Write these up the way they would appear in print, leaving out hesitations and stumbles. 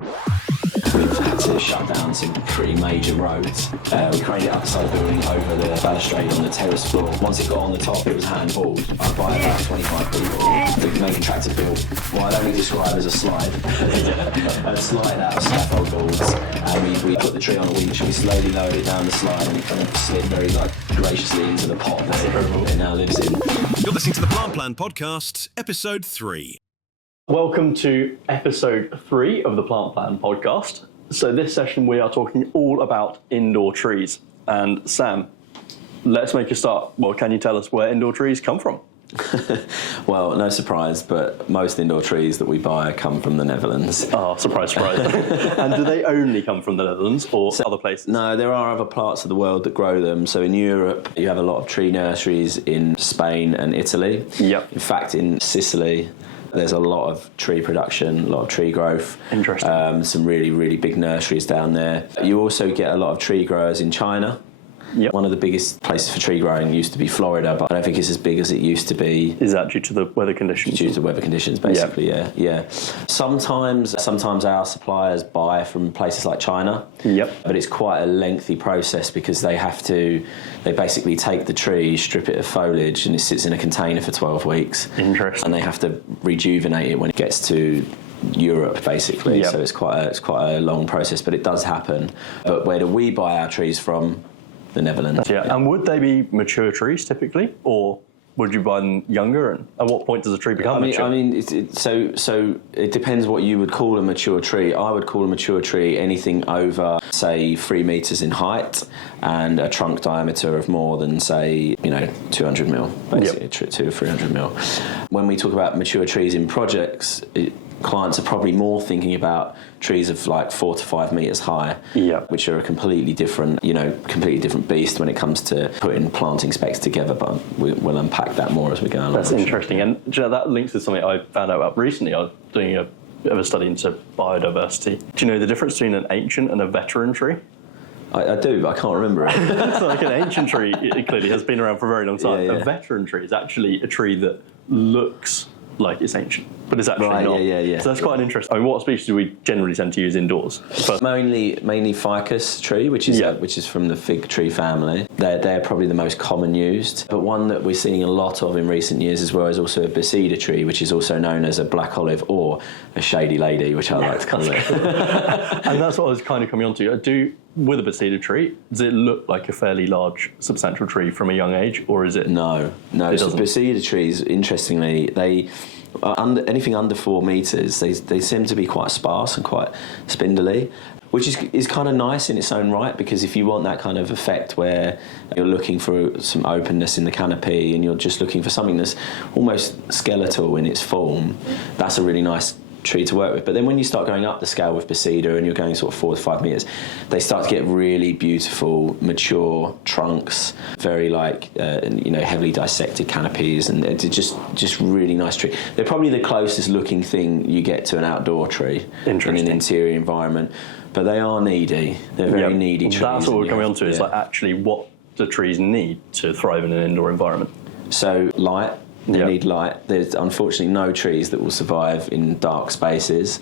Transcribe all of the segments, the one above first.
We've had to shut down some pretty major roads. We craned it up the side of the building over the balustrade on the terrace floor. Once it got on the top, it was handballed by about 25 people. The main contractor built what I'd only describe as a slide. A slide out of scaffold boards. And we put the tree on a winch, we slowly lowered it down the slide, and it kind of slid very graciously into the pot that it now lives in. You're listening to the Plant Plan Podcast, Episode 3. Welcome to episode 3 of the Plant Plan podcast. So this session we are talking all about indoor trees. And Sam, let's make a start. Well, can you tell us where indoor trees come from? Well, no surprise, but most indoor trees that we buy come from the Netherlands. Oh, surprise, surprise. And do they only come from the Netherlands or other places? No, there are other parts of the world that grow them. So in Europe, you have a lot of tree nurseries in Spain and Italy. Yep. In fact, in Sicily, there's a lot of tree production, a lot of tree growth. Interesting. Some really, really big nurseries down there. You also get a lot of tree growers in China. Yep. One of the biggest places for tree growing used to be Florida, but I don't think it's as big as it used to be. Is that due to the weather conditions? Due to weather conditions, basically, yeah. Sometimes our suppliers buy from places like China. Yep. But it's quite a lengthy process because they basically take the tree, strip it of foliage, and it sits in a container for 12 weeks. Interesting. And they have to rejuvenate it when it gets to Europe, basically. Yep. So it's quite a long process, but it does happen. But where do we buy our trees from? The Netherlands. Yeah. And would they be mature trees typically, or would you buy them younger? And at what point does a tree become mature? So it depends what you would call a mature tree. I would call a mature tree anything over, say, 3 meters in height and a trunk diameter of more than, say, 200 mil, basically, yep. 200 or 300 mil. When we talk about mature trees in projects, clients are probably more thinking about trees of like 4 to 5 meters high, yep. which are a completely different beast when it comes to putting planting specs together. But we'll unpack that more as we go along. That's interesting, and that links to something I found out about recently. I was doing a bit of a study into biodiversity. Do you know the difference between an ancient and a veteran tree? I do, but I can't remember it. So like an ancient tree, it clearly has been around for a very long time. Yeah. A veteran tree is actually a tree that looks like it's ancient, but it's actually not. Yeah. So that's quite an interesting. I mean, what species do we generally tend to use indoors? First? Mainly ficus tree, which is from the fig tree family. They're probably the most common used. But one that we're seeing a lot of in recent years as well is also a Bacida tree, which is also known as a black olive or a shady lady, which I like to call it. And that's what I was kind of coming on to. With a Bacida tree, does it look like a fairly large, substantial tree from a young age, or is it? No. So Bacida trees, interestingly, anything under 4 meters, they seem to be quite sparse and quite spindly, which is kind of nice in its own right, because if you want that kind of effect where you're looking for some openness in the canopy and you're just looking for something that's almost skeletal in its form, that's a really nice tree to work with. But then when you start going up the scale with Bacida and you're going sort of 4 to 5 meters, they start to get really beautiful, mature trunks, very heavily dissected canopies, and it's just really nice tree. They're probably the closest looking thing you get to an outdoor tree in an interior environment, but they are needy. They're very needy trees. That's what we're coming on to, is like actually what the trees need to thrive in an indoor environment. So light. They need light. There's unfortunately no trees that will survive in dark spaces.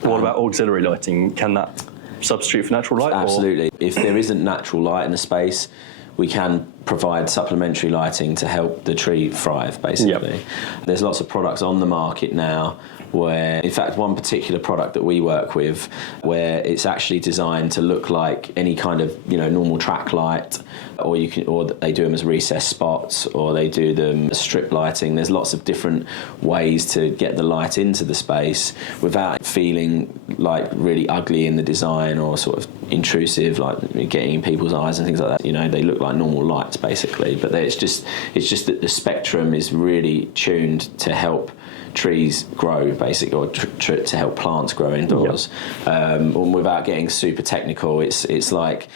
What about auxiliary lighting? Can that substitute for natural light? Absolutely. If there isn't natural light in a space, we can provide supplementary lighting to help the tree thrive, basically. Yep. There's lots of products on the market now where, in fact, one particular product that we work with, where it's actually designed to look like any kind of normal track light, or they do them as recessed spots, or they do them as strip lighting. There's lots of different ways to get the light into the space without feeling like really ugly in the design or sort of intrusive, like getting in people's eyes and things like that. They look like normal lights basically, but it's just that the spectrum is really tuned to help trees grow, basically, or to help plants grow indoors. Yep. Without getting super technical, it's like,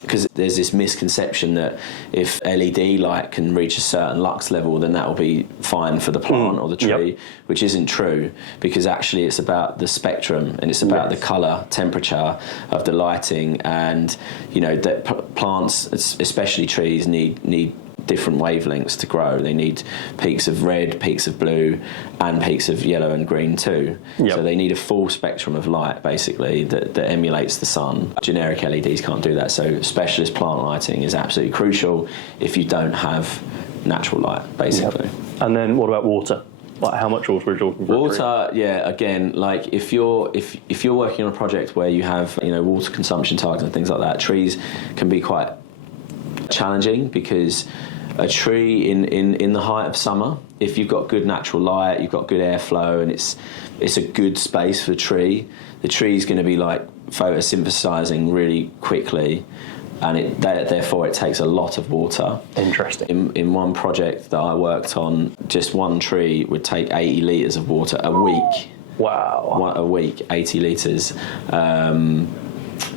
because there's this misconception that if LED light can reach a certain lux level, then that will be fine for the plant or the tree, which isn't true, because actually it's about the spectrum and it's about the colour, temperature of the lighting, and that plants, especially trees, need different wavelengths to grow. They need peaks of red, peaks of blue, and peaks of yellow and green too. Yep. So they need a full spectrum of light, basically, that emulates the sun. Generic LEDs can't do that, so specialist plant lighting is absolutely crucial if you don't have natural light, basically. Yep. And then what about water? Like how much water are we talking about? Water, yeah. Again, like if you're working on a project where you have water consumption targets and things like that, trees can be quite challenging because a tree in the height of summer, if you've got good natural light, you've got good airflow, and it's a good space for the tree's going to be like photosynthesizing really quickly. And therefore it takes a lot of water. Interesting. In one project that I worked on, just one tree would take 80 litres of water a week. Wow. A week, 80 litres. And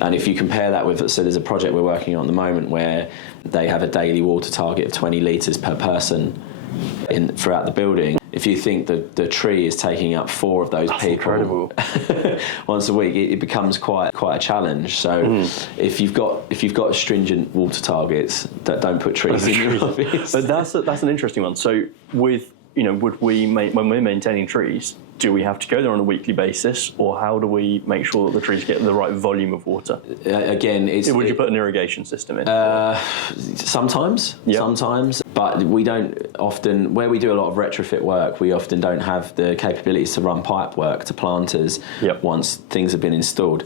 if you compare that with, so there's a project we're working on at the moment where they have a daily water target of 20 litres per person throughout the building. If you think that the tree is taking up 4 of those people incredible. once a week, it becomes quite a challenge. So if you've got stringent water targets, that don't put trees in your office. But that's an interesting one. So with would we when we're maintaining trees, do we have to go there on a weekly basis, or how do we make sure that the trees get the right volume of water? Again, would you put an irrigation system in? Sometimes, but we don't often. Where we do a lot of retrofit work, we often don't have the capabilities to run pipe work to planters once things have been installed.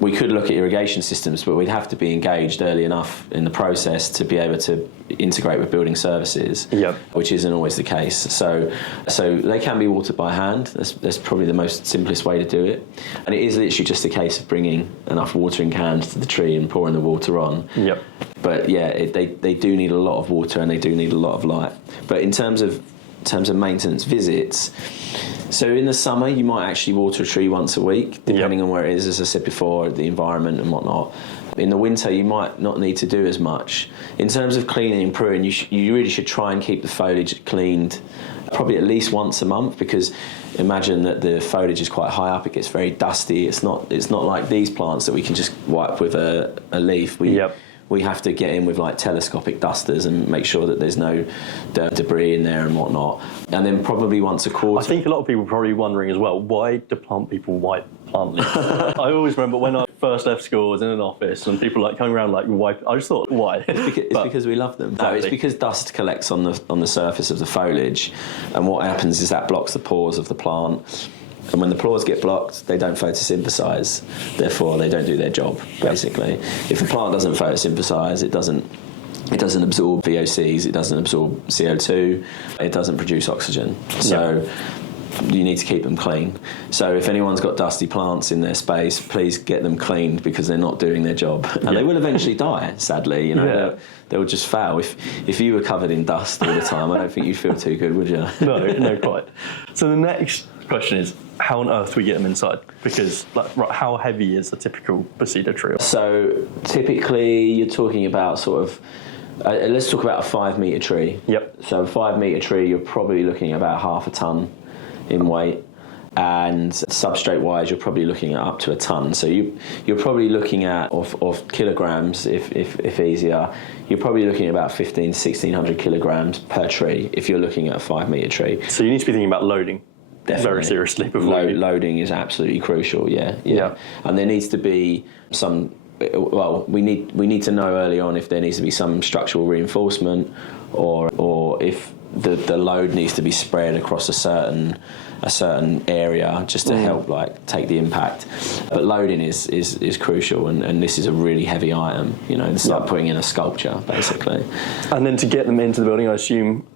We could look at irrigation systems, but we'd have to be engaged early enough in the process to be able to integrate with building services, which isn't always the case. So they can be watered by hand. That's probably the most simplest way to do it. And it is literally just a case of bringing enough watering cans to the tree and pouring the water on. Yep. But yeah, they do need a lot of water and they do need a lot of light. But in terms of maintenance visits, so in the summer you might actually water a tree once a week, depending on where it is, as I said before, the environment and whatnot. In the winter you might not need to do as much. In terms of cleaning and pruning, you really should try and keep the foliage cleaned probably at least once a month, because imagine that the foliage is quite high up, it gets very dusty. It's not like these plants that we can just wipe with a leaf. We have to get in with like telescopic dusters and make sure that there's no dirt, debris in there and whatnot. And then probably once a quarter. I think a lot of people are probably wondering as well, why do plant people wipe plant leaves? I always remember when I first left school, I was in an office and people like coming around like wipe. I just thought, why? It's because we love them. Exactly. No, it's because dust collects on the surface of the foliage, and what happens is that blocks the pores of the plant. And when the pores get blocked, they don't photosynthesize. Therefore, they don't do their job, basically. If the plant doesn't photosynthesize, it doesn't absorb VOCs, it doesn't absorb CO2, it doesn't produce oxygen. So you need to keep them clean. So if anyone's got dusty plants in their space, please get them cleaned, because they're not doing their job. And they will eventually die, sadly. They'll just fail. If you were covered in dust all the time, I don't think you'd feel too good, would you? No, quite. So the next question is, how on earth do we get them inside? Because how heavy is a typical Bacida tree? So typically you're talking about sort of, let's talk about a 5 metre tree. Yep. So a 5 metre tree, you're probably looking at about half a tonne in weight. And substrate-wise, you're probably looking at up to a tonne. So you're probably looking at, of kilograms, if easier, you're probably looking at about 1,500 to 1,600 kilograms per tree if you're looking at a 5 metre tree. So you need to be thinking about loading. Definitely. Very seriously before loading is absolutely crucial. Yeah. And there needs to be some. Well, we need to know early on if there needs to be some structural reinforcement, or if the load needs to be spread across a certain area just to help take the impact. But loading is crucial, and this is a really heavy item. It's like putting in a sculpture basically. And then to get them into the building, I assume,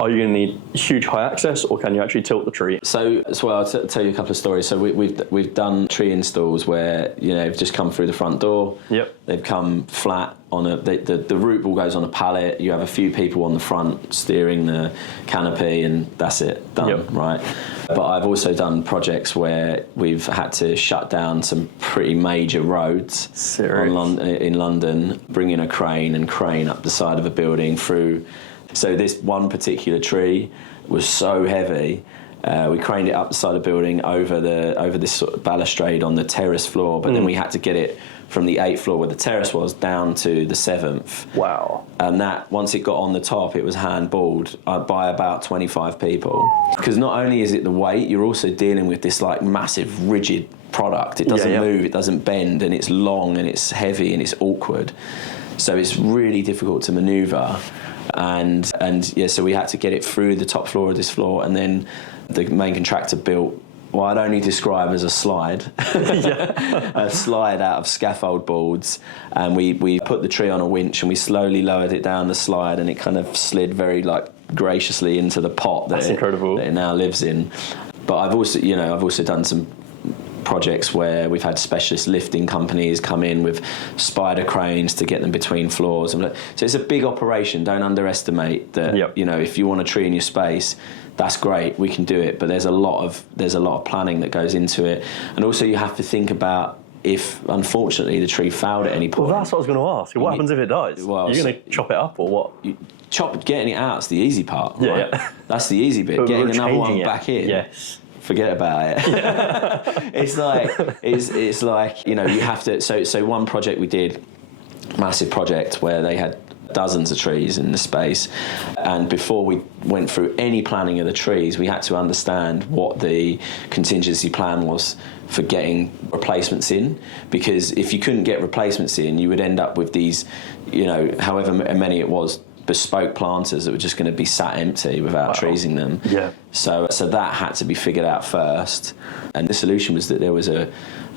are you going to need huge high access, or can you actually tilt the tree? So as well, I'll tell you a couple of stories. So we've done tree installs where they've just come through the front door. Yep. They've come flat on the root ball goes on a pallet. You have a few people on the front steering the canopy, and that's it, done. Right. But I've also done projects where we've had to shut down some pretty major roads in London, bring in a crane and crane up the side of a building through. So this one particular tree was so heavy, We craned it up the side of the building over this sort of balustrade on the terrace floor, but then we had to get it from the 8th floor where the terrace was down to the 7th. Wow. And that, once it got on the top, it was handballed by about 25 people. Because not only is it the weight, you're also dealing with this like massive rigid product. It doesn't move, it doesn't bend, and it's long and it's heavy and it's awkward. So it's really difficult to manoeuvre. And so we had to get it through the top floor of this floor, and then the main contractor built what I'd only describe as a slide, a slide out of scaffold boards, and we put the tree on a winch and we slowly lowered it down the slide, and it kind of slid very like graciously into the pot that it now lives in. But I've also done some projects where we've had specialist lifting companies come in with spider cranes to get them between floors. So it's a big operation. Don't underestimate that. If you want a tree in your space, that's great, we can do it, but there's a lot of planning that goes into it. And also you have to think about if, unfortunately, the tree failed at any point. Well, that's what I was going to ask. What happens if it dies? Well, you're going to chop it up or what? Getting it out's the easy part, right? Yeah. That's the easy bit. Getting another one back in. Yes. Forget about it. It's like you have to. So one project we did, massive project where they had dozens of trees in the space, and before we went through any planning of the trees, we had to understand what the contingency plan was for getting replacements in, because if you couldn't get replacements in, you would end up with these, however many it was, bespoke planters that were just going to be sat empty without trees in them. Yeah. So that had to be figured out first, and the solution was that there was a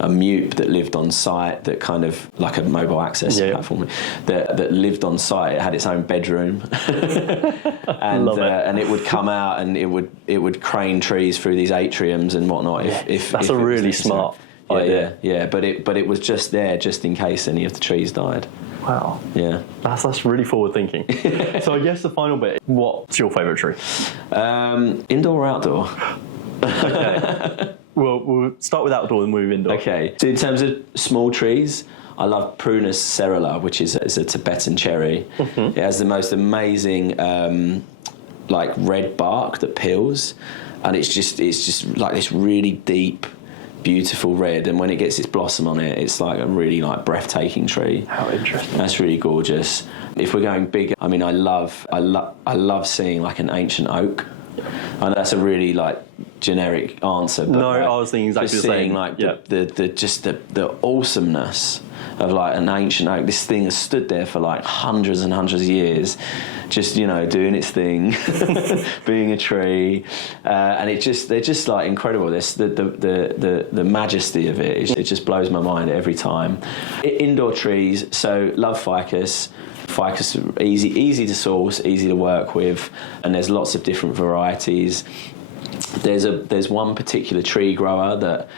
mute that lived on site, that kind of like a mobile access platform that lived on site. It had its own bedroom, and it would come out and it would crane trees through these atriums and whatnot. If that's a really smart idea. Yeah. But it was just there just in case any of the trees died. Wow. Yeah. That's really forward thinking. So I guess the final bit, what's your favourite tree? Indoor or outdoor? Okay. Well, we'll start with outdoor and move indoor. Okay. So in terms of small trees, I love Prunus cerula, which is a Tibetan cherry. Mm-hmm. It has the most amazing red bark that peels, and it's just like this really deep, beautiful red, and when it gets its blossom on it, it's like a really breathtaking tree. How interesting. That's really gorgeous. If we're going bigger, I mean, I love seeing like an ancient oak. I know that's a really generic answer, but I was thinking exactly the same. The awesomeness of an ancient oak. This thing has stood there for hundreds and hundreds of years, just doing its thing, being a tree, and they're just incredible. The majesty of it just blows my mind every time. Indoor trees, so love ficus. Ficus are easy to source, easy to work with, and there's lots of different varieties. There's one particular tree grower that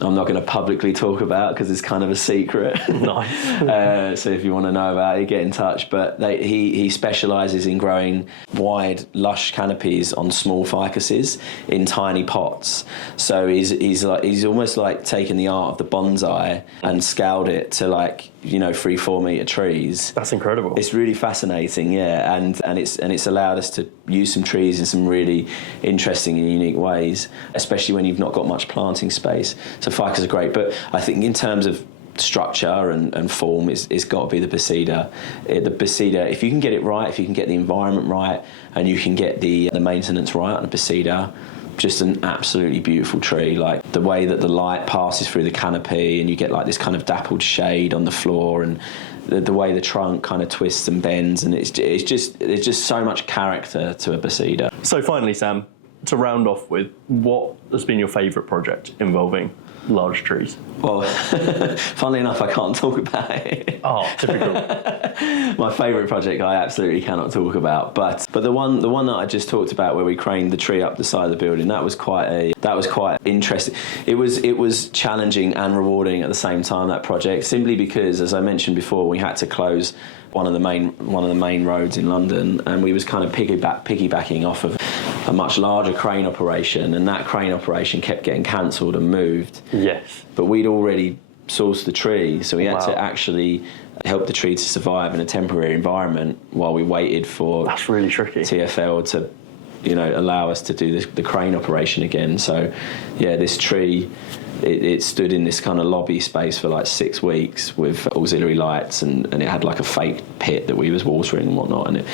I'm not going to publicly talk about because it's kind of a secret. Nice. So if you want to know about it, get in touch. But he specialises in growing wide, lush canopies on small ficuses in tiny pots. So he's almost taken the art of the bonsai and scaled it to 3-4 metre trees. That's incredible. It's really fascinating, yeah, and it's allowed us to use some trees in some really interesting and unique ways, especially when you've not got much planting space. So ficus are great, but I think in terms of structure and form, it's got to be the Bacida. The Bacida, if you can get it right, if you can get the environment right, and you can get the maintenance right on a Bacida, just an absolutely beautiful tree. The way that the light passes through the canopy and you get this kind of dappled shade on the floor, and the way the trunk kind of twists and bends, and there's just so much character to a Bacida. So finally, Sam, to round off with, what has been your favourite project involving large trees? Well, funnily enough, I can't talk about it. Oh, typical. My favourite project I absolutely cannot talk about, but the one that I just talked about, where we craned the tree up the side of the building, that was quite interesting. It was challenging and rewarding at the same time, that project, simply because, as I mentioned before, we had to close one of the main roads in London, and we was kind of piggybacking off of a much larger crane operation, and that crane operation kept getting cancelled and moved. Yes. But we'd already sourced the tree, so we had to actually help the tree to survive in a temporary environment while we waited for That's really tricky. TfL to allow us to do the crane operation again. So, yeah, this tree, it stood in this kind of lobby space for like 6 weeks with auxiliary lights, and it had like a fake pit that we was watering and whatnot. And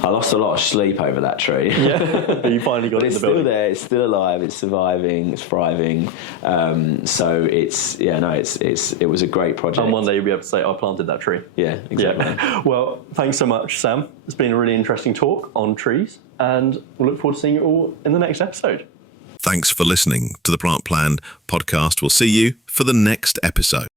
I lost a lot of sleep over that tree. Yeah, but you finally got it in the building. It's still there. It's still alive. It's surviving. It's thriving. So it was a great project. And one day you'll be able to say, I planted that tree. Yeah, exactly. Yeah. Well, thanks so much, Sam. It's been a really interesting talk on trees, and we'll look forward to seeing you all in the next episode. Thanks for listening to the Plant Plan podcast. We'll see you for the next episode.